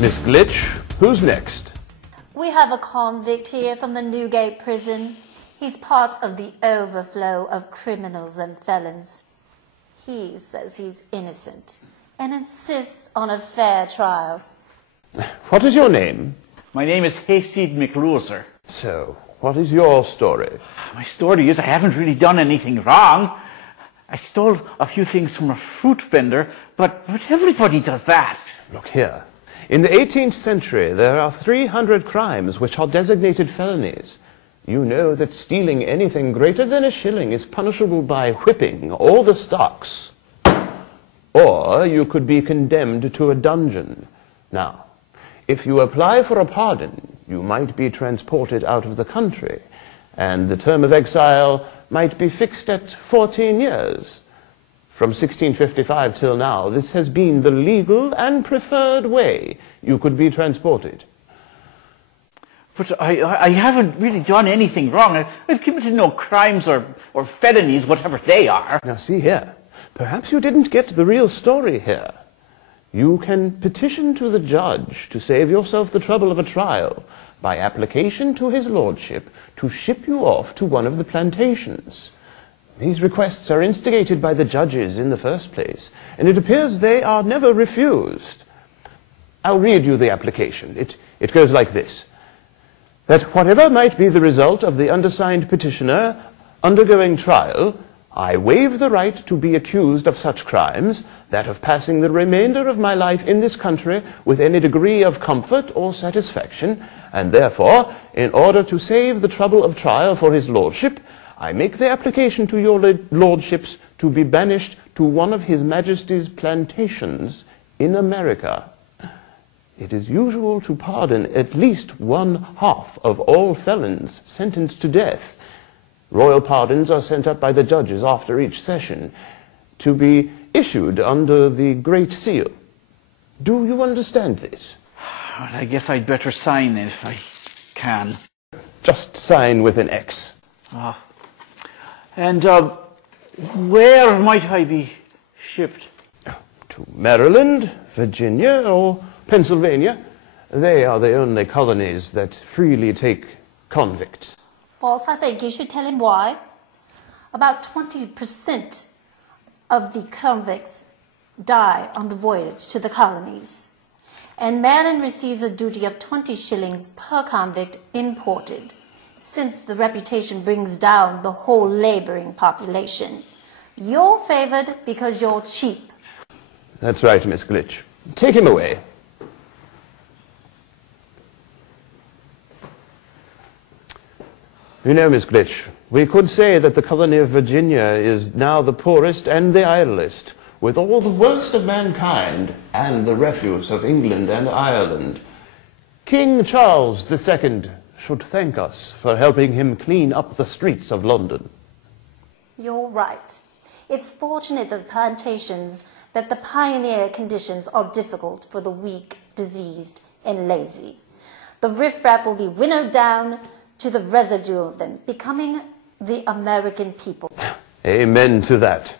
Miss Glitch, who's next? We have a convict here from the Newgate prison. He's part of the overflow of criminals and felons. He says he's innocent and insists on a fair trial. What is your name? My name is Hayseed McLoser. So, what is your story? My story is I haven't really done anything wrong. I stole a few things from a fruit vendor, but everybody does that. Look here. In the 18th century, there are 300 crimes which are designated felonies. You know that stealing anything greater than a shilling is punishable by whipping all the stocks. Or you could be condemned to a dungeon. Now, if you apply for a pardon, you might be transported out of the country, and the term of exile might be fixed at 14 years. From 1655 till now, this has been the legal and preferred way you could be transported. But I haven't really done anything wrong. I've committed no crimes or felonies, whatever they are. Now see here, perhaps you didn't get the real story here. You can petition to the judge to save yourself the trouble of a trial by application to his lordship to ship you off to one of the plantations. These requests are instigated by the judges in the first place, and it appears they are never refused. I'll read you the application. It goes like this: that whatever might be the result of the undersigned petitioner undergoing trial, I waive the right to be accused of such crimes, that of passing the remainder of my life in this country with any degree of comfort or satisfaction, and therefore, in order to save the trouble of trial for his lordship, I make the application to your lordships to be banished to one of his majesty's plantations in America. It is usual to pardon at least 1/2 of all felons sentenced to death. Royal pardons are sent up by the judges after each session, to be issued under the Great Seal. Do you understand this? Well, I guess I'd better sign it if I can. Just sign with an X. And where might I be shipped? To Maryland, Virginia, or Pennsylvania. They are the only colonies that freely take convicts. Boss, I think you should tell him why. About 20% of the convicts die on the voyage to the colonies. And Maryland receives a duty of 20 shillings per convict imported, since the reputation brings down the whole laboring population. You're favored because you're cheap. That's right, Miss Glitch. Take him away. You know, Miss Glitch, we could say that the colony of Virginia is now the poorest and the idlest, with all the worst of mankind and the refuse of England and Ireland. King Charles II should thank us for helping him clean up the streets of London. You're right. It's fortunate that the pioneer conditions are difficult for the weak, diseased, and lazy. The riffraff will be winnowed down to the residue of them, becoming the American people. Amen to that.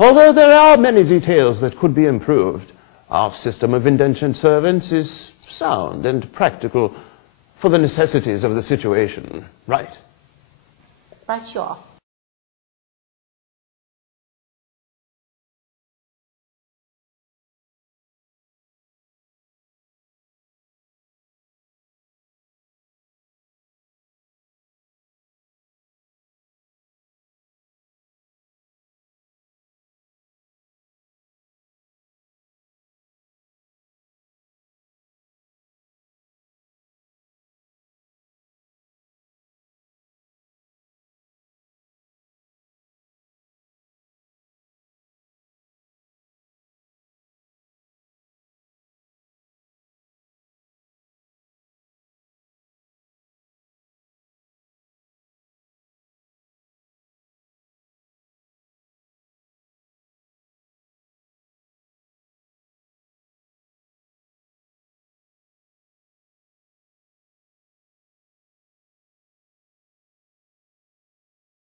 Although there are many details that could be improved, our system of indentured servants is sound and practical for the necessities of the situation, right? Right you are.